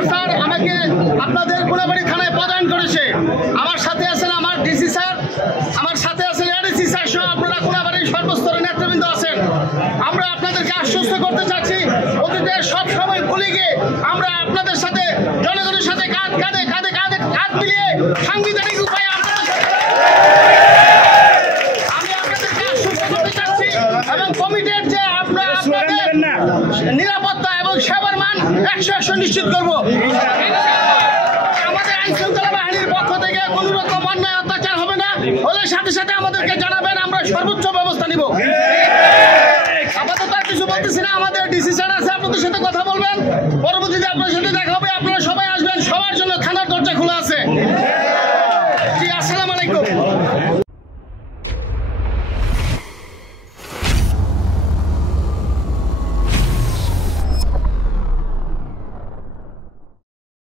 আমার স্যার আমাকে আপনাদের কোনাবাড়ি থানায় পদায়ন করেছে। আমার সাথে আছেন আমার ডিসি স্যার, আমার সাথে আছেন এডিসি স্যার সহ আপনারা কোনাবাড়ির সর্বস্তরের নেতৃবৃন্দ আছেন। আমরা আপনাদেরকে আশ্বস্ত করতে চাচ্ছি, অতীতের সব সময় ভুলে গিয়ে আমরা আপনাদের সাথে, জনগণের সাথে কাঁধ মিলিয়ে সাংবিধানিক উপায়ে আপনাদের সাথে আমি আপনাদেরকে আশ্বস্ত করতে চাচ্ছি এবং কমিটির যে আপনাদের নিরাপত্তা এবং সেবার মান 100% নিশ্চিত করবো। আমাদের আইন শৃঙ্খলা বাহিনীর পক্ষ থেকে কোন রকম অন্যায় অত্যাচার হবে না, হলে সাথে সাথে আমাদেরকে জানাবেন, আমরা সর্বোচ্চ ব্যবস্থা নিব। আপাতত কিছু বলতেছি না, আমাদের ডিসি স্যার আছে, আপনাদের সাথে কথা বলবেন, পরবর্তীতে আপনাদের সাথে দেখা